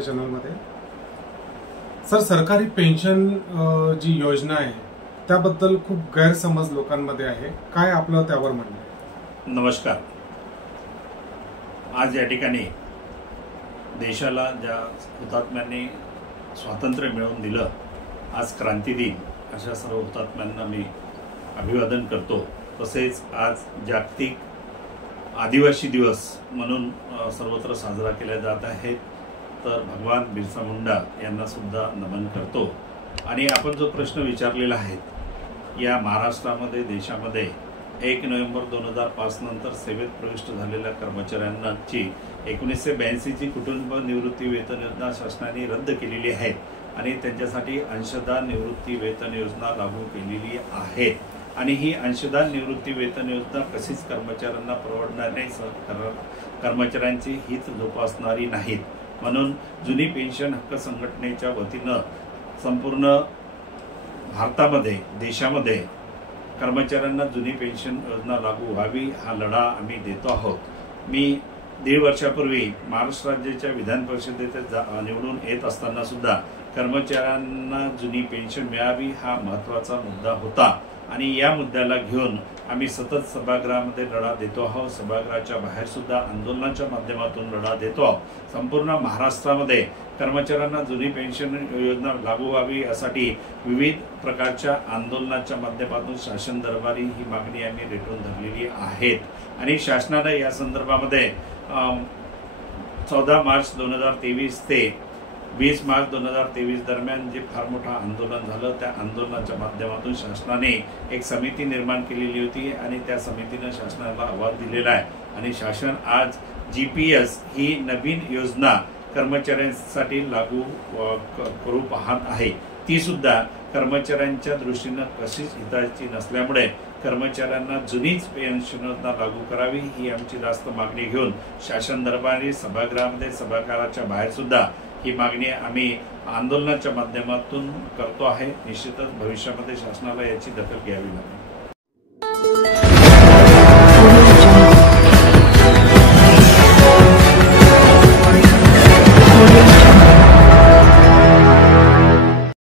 आमच्या चॅनलमध्ये। सर, सरकारी पेन्शन जी योजना आहे त्याबद्दल खूप गैरसमज लोकांमध्ये आहे, काय आपलं त्यावर म्हणणं आहे? नमस्कार। आज या ठिकाणी देशाला ज्या हुतात्म्यांनी स्वातंत्र्य मिळवून दिलं, आज क्रांती दिन, अशा सर्व हुतात्म्यांना मी अभिवादन करतो। तसेच आज जागतिक आदिवासी दिवस म्हणून सर्वत्र साजरा केला जात आहे, तर भगवान बिरसा मुंडा यांना सुद्धा नमन करतो। आणि आपण जो प्रश्न विचारलेला आहे, या महाराष्ट्रामध्ये देशामध्ये 1 नोव्हेंबर 2005 नंतर सेवेत प्रविष्ट झालेल्या कर्मचाऱ्यांची 1982 ची कुटुंब निवृत्ती वेतन योजना शासनाने रद्द केलेली आहे आणि त्यांच्यासाठी अंशदान निवृत्ती वेतन योजना लागू केलेली आहे। आणि ही अंशदान निवृत्ती वेतन योजना कशीच कर्मचाऱ्यांना परवडणार नाही, कर्मचाऱ्यांची हित जोपासणारी नाहीत। म्हणून जुनी पेन्शन हक्क संघटनेच्या वतीनं संपूर्ण भारतामध्ये, देशामध्ये कर्मचाऱ्यांना जुनी पेन्शन योजना लागू व्हावी हा लढा आम्ही देतो आहोत। मी 1.5 वर्षापूर्वी महाराष्ट्र राज्याच्या विधान परिषदेत निवडून येत असताना सुद्धा कर्मचाऱ्यांना जुनी पेन्शन मिळावी हा महत्त्वाचा मुद्दा होता आणि या मुद्द्याला घेऊन आम्ही सतत सभागृहामध्ये लढा देतो आहोत। सभागृहाच्या बाहेर सुद्धा आंदोलनाच्या माध्यमातून लढा देतो आहोत। संपूर्ण महाराष्ट्रामध्ये कर्मचाऱ्यांना जुनी पेन्शन योजना लागू व्हावी यासाठी विविध प्रकारच्या आंदोलनाच्या माध्यमातून शासन दरबारी ही मागणी आम्ही रेटून धरलेली आहे आणि शासनाने या संदर्भामध्ये 14 मार्च 2023 ते 20 मार्च 2023 दरम्यान जे फार मोठं आंदोलन झालं, त्या आंदोलनाच्या माध्यमातून शासनाने एक समिती निर्माण केलेली होती आणि त्या समितीने शासनाला अहवाल दिलेला आहे आणि शासन आज GPS ही नवीन योजना कर्मचाऱ्यांसाठी लागू करू पाहत आहे। ती सुद्धा कर्मचाऱ्यांच्या दृष्टीने कशीच हिताची नसल्यामुळे कर्मचाऱ्यांना जुनीच पेन्शन योजना लागू करावी ही आमची रास्त मागणी घेऊन शासन दरबारी सभागृहामध्ये, सभागृहाच्या बाहेर सुद्धा ही मागणी आम्ही आंदोलनाच्या माध्यमातून करतो आहे। निश्चितच भविष्यामध्ये शासनाला याची दखल घ्यावी लागेल।